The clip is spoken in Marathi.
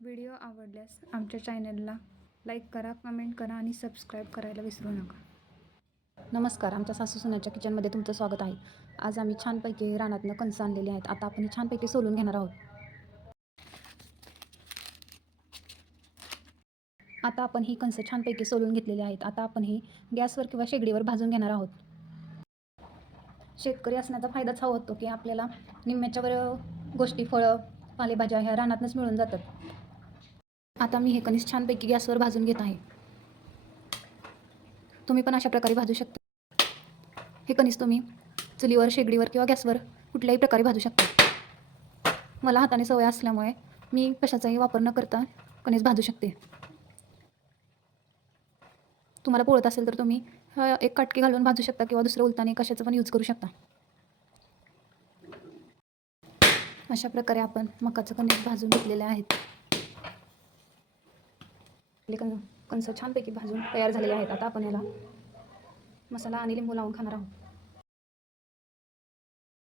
व्हिडिओ आवडल्यास आमच्या चॅनलला लाईक करा कमेंट करा आणि सबस्क्राईब करायला विसरू नका. नमस्कार आमच्या सासू सुनाच्या किचनमध्ये तुमचं स्वागत आहे. आज आम्ही छानपैकी रानातनं कणसं आणलेली आहेत. आता आपण छानपैकी सोलून घेणार आहोत. आता आपण ही कणसं छानपैकी सोलून घेतलेली आहेत. आता आपण ही गॅसवर किंवा शेगडीवर भाजून घेणार आहोत. शेतकरी असण्याचा फायदाच हा होतो की आपल्याला निम्म्याच्या वर गोष्टी फळं पालेभाज्या ह्या रानातनंच मिळून जातात. आता मी हे कणीस छानपैकी गॅसवर भाजून घेत आहे. तुम्ही पण अशा प्रकारे भाजू शकता. हे कणीस तुम्ही चुलीवर शेगडीवर किंवा गॅसवर कुठल्याही प्रकारे भाजू शकता. मला हाताने सवय असल्यामुळे मी कशाचाही वापर न करता कणीस भाजू शकते. तुम्हाला पोळत असेल तर तुम्ही एक काटकी घालून भाजू शकता किंवा दुसरं उलताने कशाचं पण यूज करू शकता. अशा प्रकारे आपण मकाचं कणीस भाजून घेतलेले आहेत आपले कण कणसं छानपैकी भाजून तयार झालेले आहेत. आता आपण याला मसाला आणि लिंबू लावून खाणार आहोत.